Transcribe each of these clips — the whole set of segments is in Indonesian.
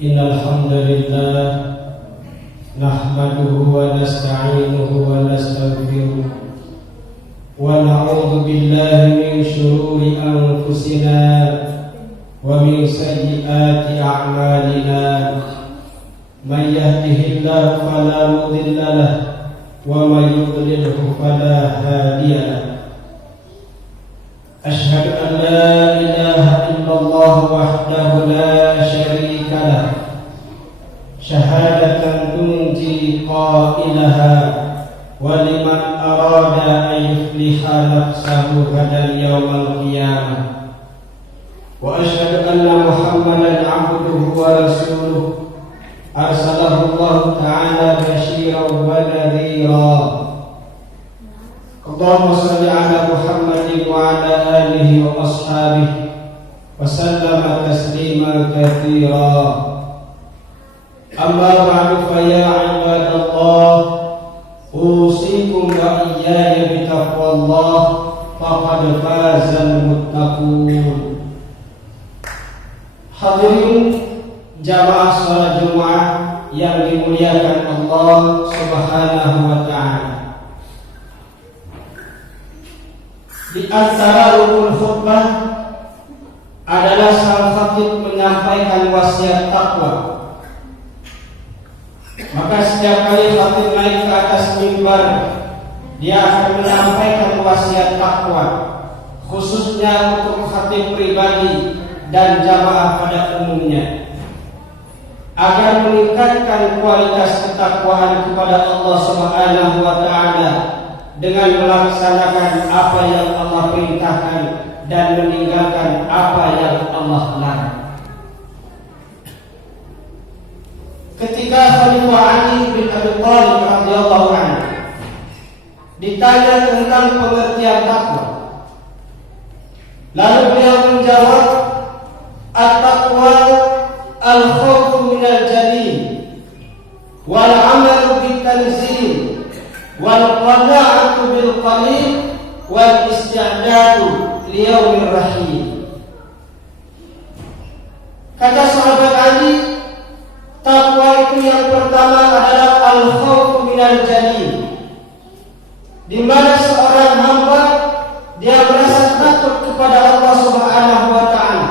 Innal hamdalillah nahmaduhu wa nasta'inuhu wa nastaghfiruh wa na'udzu billahi min shururi anfusina wa min sayyiati a'malina. Man yahdihillahu fala mudilla lahu wa man yudlilhu fala hadiya lahu. Asyhadu an la ilaha illallah wahdahu la syarika lah, syahadatan tunji qailaha wa liman arada an yufliha nafsahu hadal yawmal qiyamah. Wa asyhadu anna Muhammadan abduhu wa rasuluh arsalahu Allah ta'ala basyiran wa nadhira. Allahumma salli ala Muhammadin wa ala alihi wa ashabihi wa sallama tasliman katsira. Amma ba'du, fa ya ibadallah, usikum wa iyaya bi taqwallah, faqad fazal muttaqun. Hadirin jamaah salat Jumat yang dimuliakan Allah Subhanahu wa ta'ala. Di antara rukun khutbah adalah sang khatib menyampaikan wasiat takwa. Maka setiap kali khatib naik ke atas mimbar, dia akan menyampaikan wasiat takwa, khususnya untuk khatib pribadi dan jamaah pada umumnya, agar meningkatkan kualitas ketakwaan kepada Allah Subhanahu wa ta'ala dengan melaksanakan apa yang Allah perintahkan dan meninggalkan apa yang Allah larang. Ketika Khalifah Ali bin Abi Thalib radhiyallahu anhu ditanya tentang pengertian takwa, lalu beliau menjawab, at-taqwa al-khawfu minal jalil wal 'amalu bit-tanzil wal qana'atu bil qalil wal isti'dadu li yaumir rahim. Kata sahabat Ali, takwa itu yang pertama adalah al-khawfu minal jalil, di mana seorang hamba dia merasa takut kepada Allah Subhanahu wa ta'ala.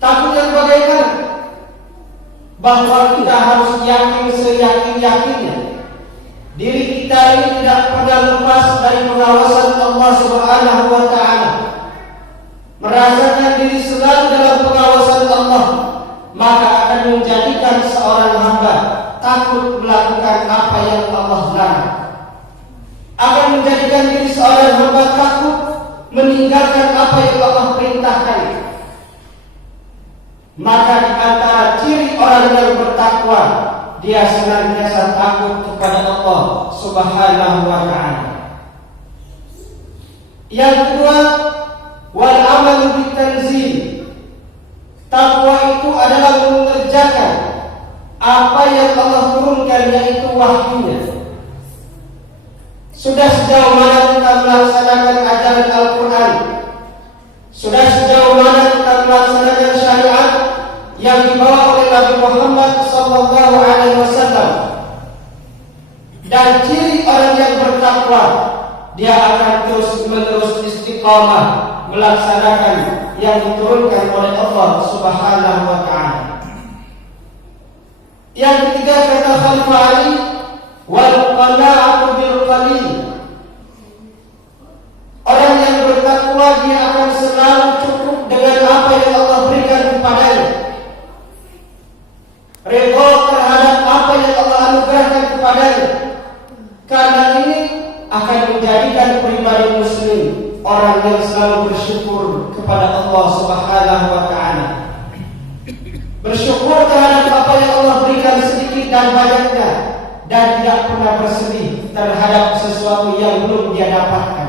Takut yang bagaimana? Bahwa kita harus yakin seyakin-yakinnya diri kita ini tidak pernah lepas dari pengawasan Allah Subhanahu wa ta'ala, merasakan diri selalu dalam pengawasan Allah, maka akan menjadikan seorang hamba takut melakukan apa yang Allah larang, akan menjadikan diri seorang hamba takut meninggalkan apa yang Allah perintahkan. Maka di antara ciri orang yang bertakwa, dia senantiasa takut kepada Allah Subhanahu wa ta'ala. Yang kedua, wal amalu bitanzil. Takwa itu adalah mengerjakan apa yang Allah turunkan, yaitu wahyunya. Sudah sejauh mana kita melaksanakan ajaran Al-Quran, sudah sejauh mana kita melaksanakan syariat yang dibawa oleh Nabi Muhammad sallallahu alaihi wasallam. Dan ciri orang yang bertakwa, dia akan terus-menerus istiqamah melaksanakan yang diturunkan oleh Allah Subhanahu wa ta'ala. Yang ketiga, kata Khalifah Ali, wal qana'atu bil qalil. Orang yang bertakwa dia akan selalu cukup dengan apa yang Allah berikan kepadanya, redha terhadap apa yang Allah anugerahkan kepadanya. Karena ini akan menjadikan pribadi muslim orang yang selalu bersyukur kepada Allah Subhanahu wa ta'ala, bersyukur terhadap apa yang Allah berikan sedikit dan banyaknya, dan tidak pernah bersedih terhadap sesuatu yang belum dia dapatkan.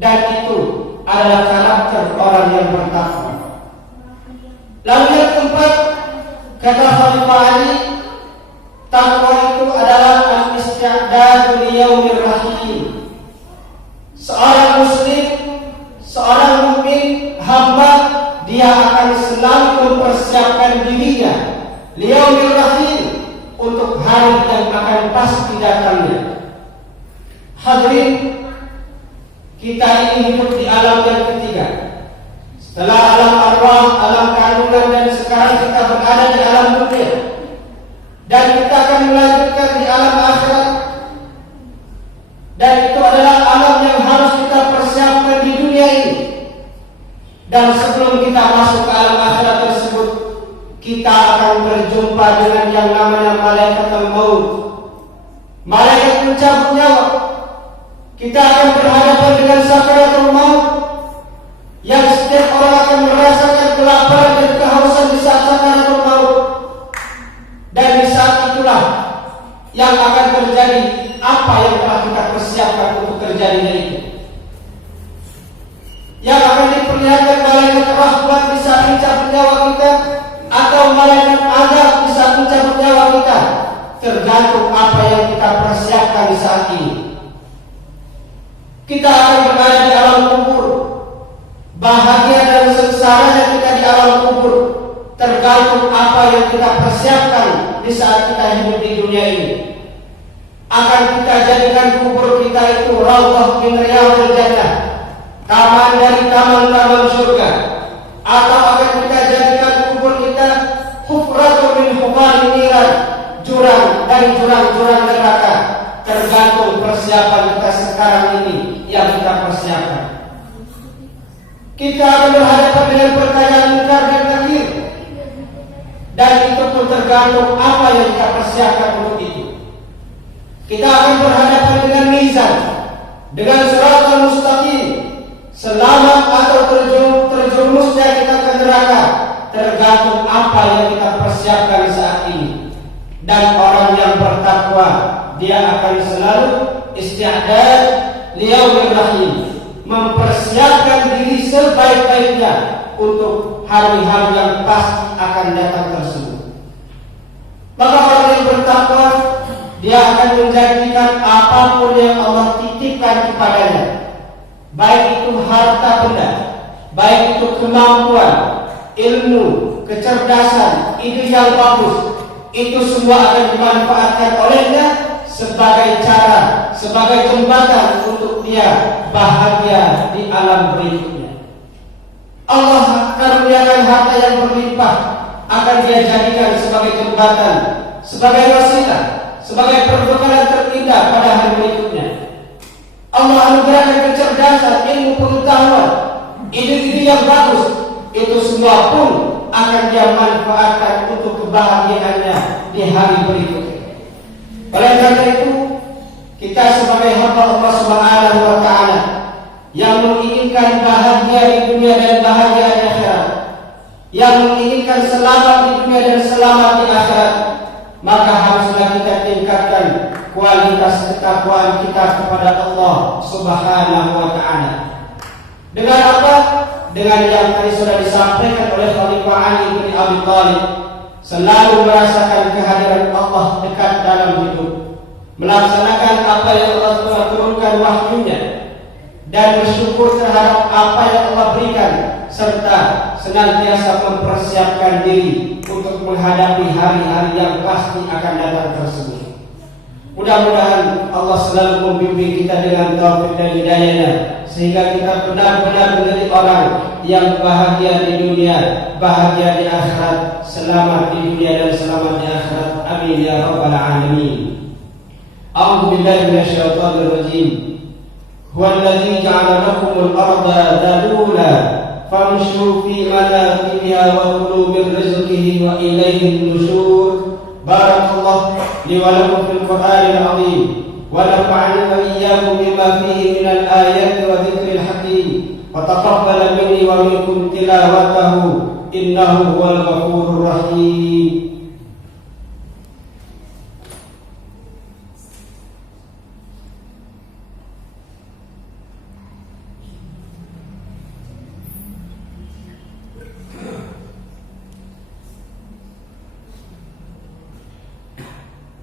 Dan itu adalah karakter orang yang bertakwa. Lalu yang keempat, kata Khalifah Ali, takwa itu adalah al-isti'dadu li yaumir rahim. Seorang muslim, seorang mukmin, hamba, dia akan selalu mempersiapkan hadirin, kita ini hidup di alam yang ketiga. Setelah alam arwah, alam kandungan, dan sekarang kita berada di alam dunia. Dan kita akan melanjutkan di alam akhirat. Dan itu adalah alam yang harus kita persiapkan di dunia ini. Dan sebelum kita masuk ke alam akhirat tersebut, kita akan berjumpa dengan yang namanya malaikat al-maut, malaikat pencabut nyawa. Kita akan berhadapan dengan sakaratul maut, yang setiap orang akan merasakan kelaparan dan kehausan di saat sakaratul maut. Dan di saat itulah yang akan terjadi apa yang telah kita persiapkan untuk terjadinya itu. Yang akan diperlihatkan malaikat rahmat di saat mencabut nyawa kita, atau malaikat azab di saat mencabut nyawa kita, tergantung apa yang kita persiapkan di saat ini. Kita akan berada di alam kubur. Bahagia dan sengsaranya kita di alam kubur tergantung apa yang kita persiapkan di saat kita hidup di dunia ini. Akan kita jadikan kubur kita itu raudhah min riyadhil jannah, taman dari taman-taman surga, atau akan kita jadikan kubur kita hufratun min hufarin niran, jurang dari jurang-jurang neraka. Tergantung persiapan kita sekarang ini yang kita persiapkan. Kita akan berhadapan dengan pertanyaan munkar dan nakir, dan itu pun tergantung apa yang kita persiapkan untuk itu. Kita akan berhadapan dengan mizan, dengan siratal mustaqim, selamat atau terjerumusnya kita ke neraka, tergantung apa yang kita persiapkan saat ini. Dan orang yang bertakwa, dia akan selalu isti'dad liyaumir rahim, mempersiapkan diri sebaik-baiknya untuk hari-hari yang pasti akan datang tersebut. Maka orang yang bertakwa, dia akan menjanjikan apapun yang Allah titipkan kepadanya, baik itu harta benda, baik itu kemampuan, ilmu, kecerdasan, ide yang bagus, itu semua akan dimanfaatkan olehnya sebagai cara, sebagai jembatan untuk dia bahagia di alam berikutnya. Allah karuniakan harta yang berlimpah, akan dia jadikan sebagai jembatan, sebagai wasilah, sebagai perbekalan terindah pada hari berikutnya. Allah anugerahkan kecerdasan, ilmu pengetahuan, ide-ide yang bagus, itu semua pun akan dia manfaatkan untuk kebahagiaannya di hari berikutnya. Oleh karena itu, kita sebagai hamba Allah Subhanahu wa Ta'ala yang menginginkan bahagia di dunia dan bahagia di akhirat, yang menginginkan selamat di dunia dan selamat di akhirat, maka haruslah kita tingkatkan kualitas ketakwaan kita kepada Allah Subhanahu wa Ta'ala. Dengan apa? Dengan yang tadi sudah disampaikan oleh Khalifah Ali bin Abi Thalib, selalu merasakan kehadiran Allah dekat dalam hidup, melaksanakan apa yang Allah telah turunkan wahyunya, dan bersyukur terhadap apa yang Allah berikan, serta senantiasa mempersiapkan diri untuk menghadapi hari-hari yang pasti akan datang tersebut. Mudah-mudahan Allah selalu membimbing kita dengan taufik dan hidayahnya, sehingga kita benar-benar menjadi orang yang bahagia di dunia, bahagia di akhirat, selamat di dunia dan selamat di akhirat. Amin ya rabbal alamin. A'udzu billahi minasyaitonir rajim. Huwallazi ja'ala lakumul arda dalula famshu fi manaqibiha wa kulu min rizqihi wa ilayhi nusyur. Barakallahu li wa lakum fil Qur'anil 'azim. ونفعني وإياكم بما فيه من الآيات وذكر الحكيم وتقبل مني ومنكم تلاوته إنه هو الغفور الرحيم.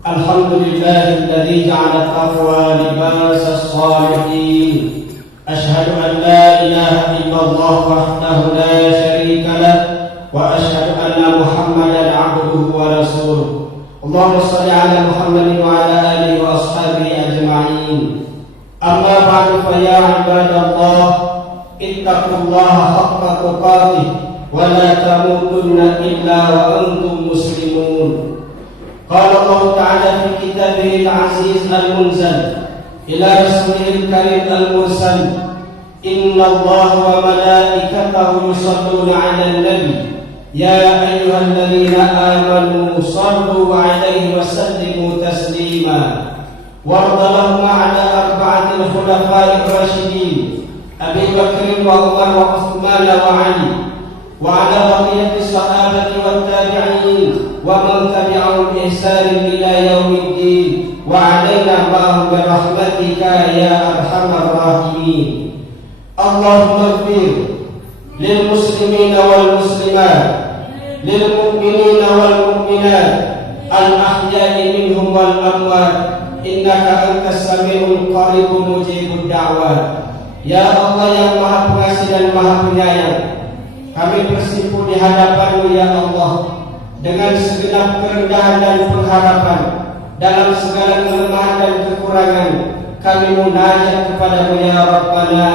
الحمد لله الذي جعل التقوى لباس الصالحين. أشهد أن لا إله إلا الله وحده لا شريك له وأشهد أن محمدا عبده ورسوله. اللهم صل على محمد وعلى آله وأصحابه أجمعين. أما بعد فيا عباد الله اتقوا الله حق تقاته ولا تموتن إلا وأنتم مسلمون. قال الله تعالى في كتابه العزيز المنزل إلى رسوله الكريم المرسل إن الله وملائكته يصلون على النبي يا أيها الذين آمنوا صلوا عليه وسلموا تسليما. وارض اللهم على أربعة الخلفاء الراشدين أبي بكر وعمر وعثمان وعلي وعلى بقية الصحابة والتابعين ومن تبعهم بإحسان إلى يوم الدين وعلينا معهم برحمتك يا أرحم الراحمين. اللهم اغفر للمسلمين والمسلمات للمؤمنين والمؤمنات الأحياء منهم والأموات إنك أنت السميع القريب مجيب الدعوات. Ya Allah yang Maha Pengasih dan Maha Penyayang, kami bersimpuh di hadapan-Mu ya Allah dengan segenap kerendahan dan pengharapan dalam segala kelemahan dan kekurangan. Kami munajat kepada-Mu ya Rabbana,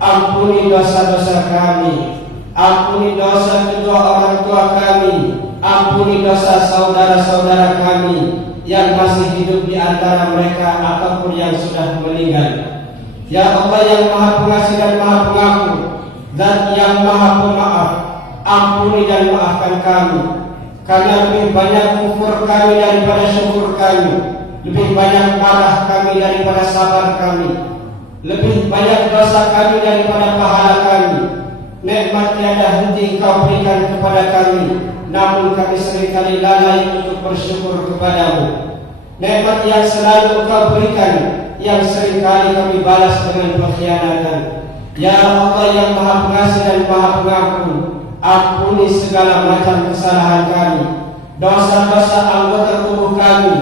ampuni dosa-dosa kami, ampuni dosa kedua orang tua kami, ampuni dosa saudara-saudara kami yang masih hidup di antara mereka ataupun yang sudah meninggal. Ya Allah yang Maha Pengasih dan Maha Pengampun, Zat yang Maha Pemaaf, ampuni dan maafkan kami, karena lebih banyak kufur kami daripada syukur kami, lebih banyak marah kami daripada sabar kami, lebih banyak dosa kami daripada pahala kami. Nikmat tiada henti Kau berikan kepada kami, namun kami seringkali lalai untuk bersyukur kepada-Mu. Nikmat yang selalu Kau berikan, yang seringkali kami balas dengan pengkhianatan. Ya Allah yang Maha Pengasih dan Maha Pengampun, ampuni segala macam kesalahan kami, dosa-dosa anggota tubuh kami,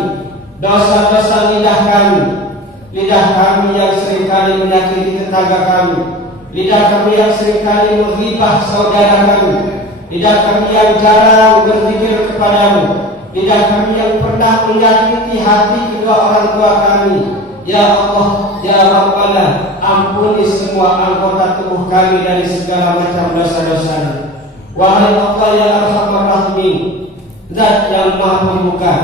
dosa-dosa lidah kami yang seringkali menyakiti tetangga kami, lidah kami yang seringkali menghibah saudara kami, lidah kami yang jarang berzikir kepada-Mu, lidah kami yang pernah menyakiti hati kedua orang tua kami. Ya Allah, ya Rabbana, ampuni semua anggota tubuh kami dari segala macam dosa-dosa. Wahai Allah ya Arhamar Rahimin, Zat yang Maha Pembuka,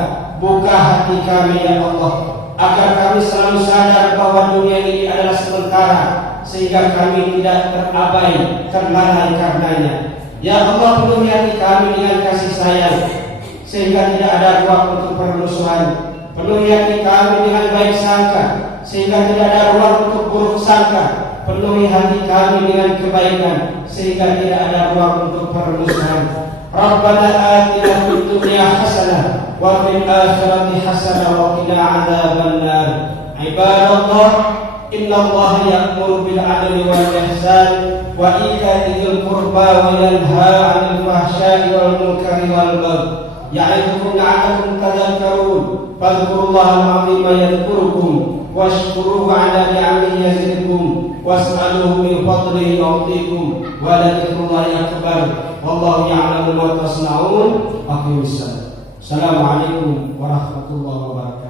buka hati kami ya Allah, agar kami selalu sadar bahwa dunia ini adalah sementara, sehingga kami tidak terabai, terlalai karenanya. Ya Allah, penuhi hati kami dengan kasih sayang, sehingga tidak ada ruang untuk permusuhan. Penuhi hati kami dengan baik sangka, sehingga tidak ada ruang untuk buruk sangka. Penuhi hati kami dengan kebaikan, sehingga tidak ada ruang untuk permusuhan. Rabbana atina fid dunya hasanah wa fil akhirati hasanah wa qina adzabannar. Ibadallah, innallaha ya'muru bil 'adli wal ihsan wa ita'i dzil qurba wa yanha 'anil fahsya'i wal munkari wal baghi. يعظكم لعلكم تذكرون فاذكروا الله العظيم يذكركم واشكروه على نعمه يزدكم واسألوه من فضله يعطيكم ولذكر الله أكبر والله يعلم ما تصنعون. أقيموا الصلاة. السلام عليكم ورحمة الله وبركاته.